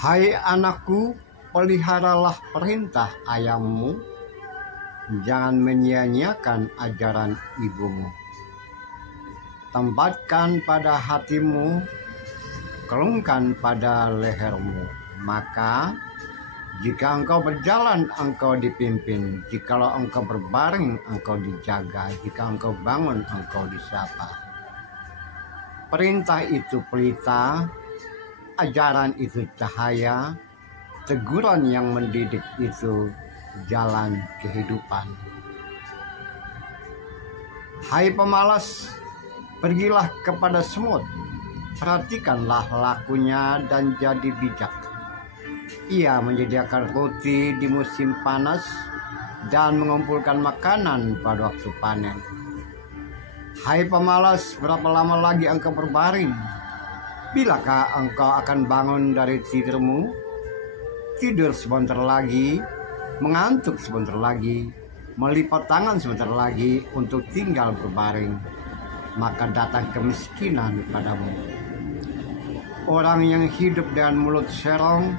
Hai anakku, peliharalah perintah ayahmu, jangan menyia-nyiakan ajaran ibumu. Tempatkan pada hatimu, kelungkan pada lehermu. Maka jika engkau berjalan, engkau dipimpin. Jikalau engkau berbaring, engkau dijaga. Jika engkau bangun, engkau disapa. Perintah itu pelita, ajaran itu cahaya, teguran yang mendidik itu jalan kehidupan. Hai pemalas, pergilah kepada semut, perhatikanlah lakunya dan jadi bijak. Ia menyediakan roti di musim panas dan mengumpulkan makanan pada waktu panen. Hai pemalas, berapa lama lagi engkau berbaring? Bilakah engkau akan bangun dari tidurmu? Tidur sebentar lagi, mengantuk sebentar lagi, melipat tangan sebentar lagi untuk tinggal berbaring, maka datang kemiskinan padamu. Orang yang hidup dengan mulut serong,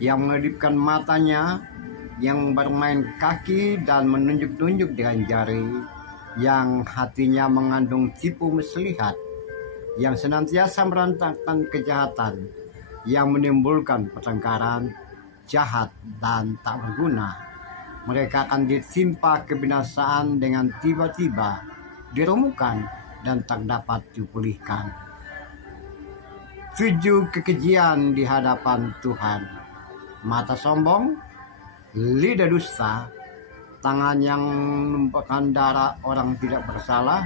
yang mengedipkan matanya, yang bermain kaki dan menunjuk-nunjuk dengan jari, yang hatinya mengandung tipu muslihat, yang senantiasa merantaukan kejahatan, yang menimbulkan pertengkaran, jahat dan tak berguna. Mereka akan ditimpa kebinasaan dengan tiba-tiba, dirumukan dan tak dapat dipulihkan. 7 kekejian di hadapan Tuhan: mata sombong, lidah dusta, tangan yang menumpahkan darah orang tidak bersalah,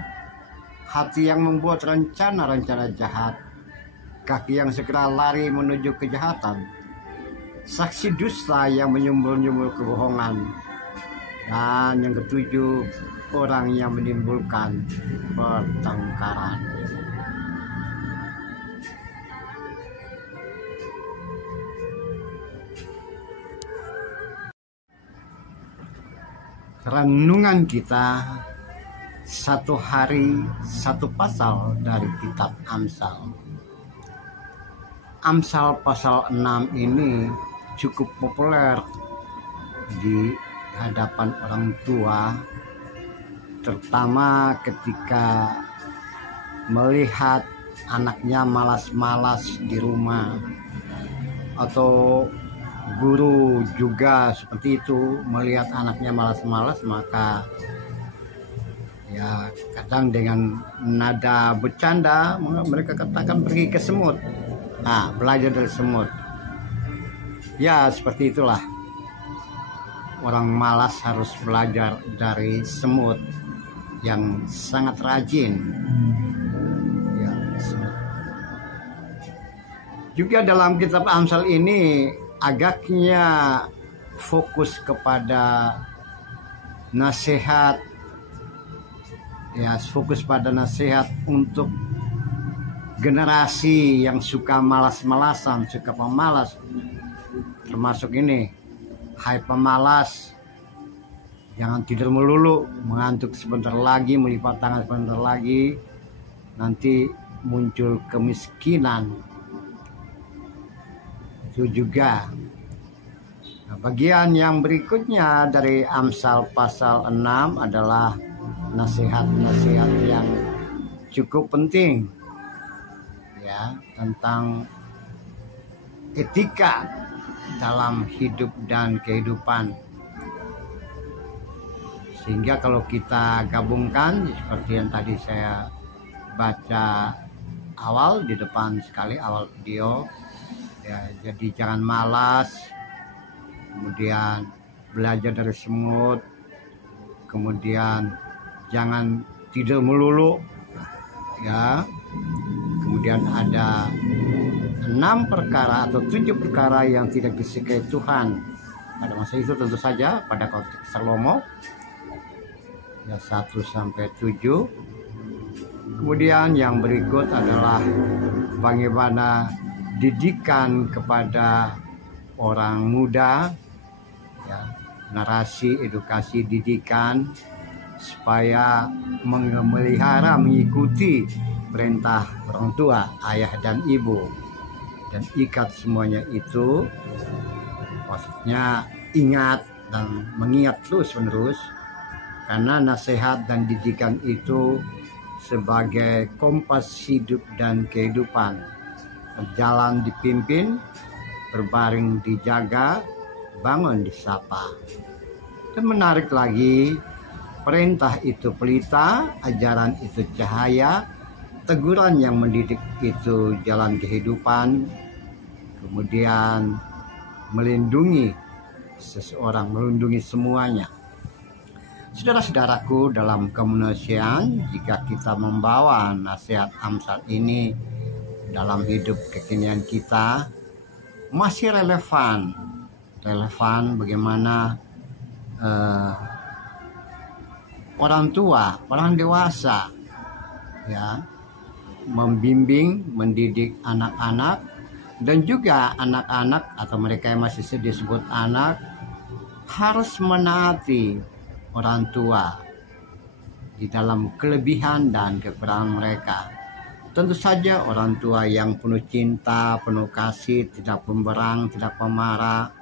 hati yang membuat rencana-rencana jahat, kaki yang segera lari menuju kejahatan, saksi dusta yang menyumbul-nyumbul kebohongan, dan yang ketujuh, orang yang menimbulkan pertengkaran. Renungan kita, satu hari satu pasal dari kitab Amsal. Amsal pasal 6 ini cukup populer di hadapan orang tua, terutama ketika melihat anaknya malas-malas di rumah, atau guru juga seperti itu, melihat anaknya malas-malas, maka ya kadang dengan nada bercanda mereka katakan pergi ke semut. Nah, belajar dari semut. Ya, seperti itulah. Orang malas harus belajar dari semut yang sangat rajin. Ya, semut. Juga dalam kitab Amsal ini agaknya fokus kepada nasihat, ya, fokus pada nasihat untuk generasi yang suka malas-malasan, suka pemalas. Termasuk ini: hai pemalas, jangan tidur melulu, mengantuk sebentar lagi, melipat tangan sebentar lagi, nanti muncul kemiskinan. Itu juga. Nah, bagian yang berikutnya dari Amsal pasal 6 adalah nasihat-nasihat yang cukup penting, ya, tentang etika dalam hidup dan kehidupan. Sehingga kalau kita gabungkan seperti yang tadi saya baca awal, di depan sekali awal video, ya, jadi jangan malas, kemudian belajar dari semut, kemudian jangan tidur melulu, ya. Kemudian ada 6 perkara atau 7 perkara yang tidak disukai Tuhan pada masa itu, tentu saja pada konteks Salomo, ya, 1-7. Kemudian yang berikut adalah bagaimana didikan kepada orang muda, ya, narasi edukasi didikan supaya memelihara, mengikuti perintah orang tua, ayah dan ibu. dan ikat semuanya itu, maksudnya ingat dan mengingat terus-menerus, karena nasihat dan didikan itu sebagai kompas hidup dan kehidupan. Berjalan dipimpin, berbaring dijaga, bangun disapa. Dan menarik lagi, perintah itu pelita, ajaran itu cahaya, teguran yang mendidik itu jalan kehidupan, kemudian melindungi seseorang, melindungi semuanya. Saudara-saudaraku, dalam kemanusiaan, jika kita membawa nasihat Amsal ini dalam hidup kekinian kita, masih relevan bagaimana orang tua, orang dewasa ya membimbing, mendidik anak-anak, dan juga anak-anak atau mereka yang masih disebut anak harus menaati orang tua di dalam kelebihan dan kekurangan mereka. Tentu saja orang tua yang penuh cinta, penuh kasih, tidak pemberang, tidak pemarah,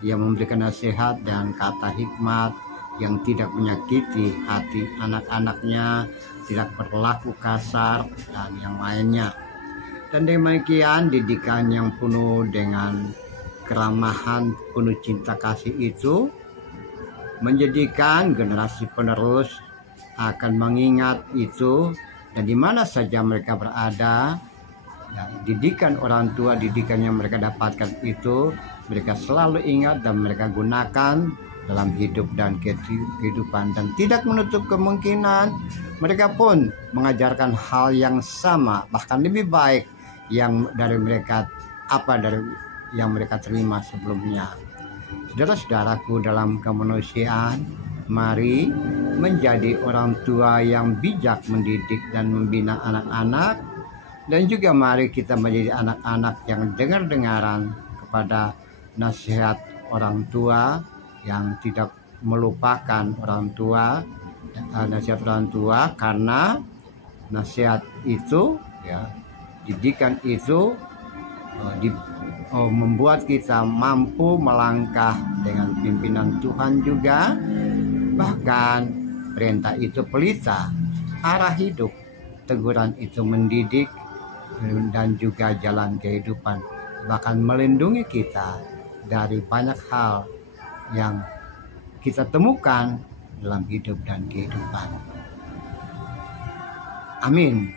yang memberikan nasihat dan kata hikmat, yang tidak menyakiti hati anak-anaknya, tidak berlaku kasar, dan yang lainnya. Dan demikian didikan yang penuh dengan keramahan, penuh cinta kasih itu menjadikan generasi penerus akan mengingat itu, dan di mana saja mereka berada, ya, didikan orang tua, didikan yang mereka dapatkan itu mereka selalu ingat dan mereka gunakan dalam hidup dan kehidupan, dan tidak menutup kemungkinan mereka pun mengajarkan hal yang sama, bahkan lebih baik yang dari mereka dari yang mereka terima sebelumnya. Saudara-saudaraku, dalam kemanusiaan, mari menjadi orang tua yang bijak mendidik dan membina anak-anak, dan juga mari kita menjadi anak-anak yang dengar-dengaran kepada nasihat orang tua, yang tidak melupakan orang tua, nasihat orang tua, karena nasihat itu, ya, didikan itu membuat kita mampu melangkah dengan pimpinan Tuhan juga. Bahkan perintah itu pelita, arah hidup, teguran itu mendidik, dan juga jalan kehidupan, bahkan melindungi kita dari banyak hal yang kita temukan dalam hidup dan kehidupan. Amin.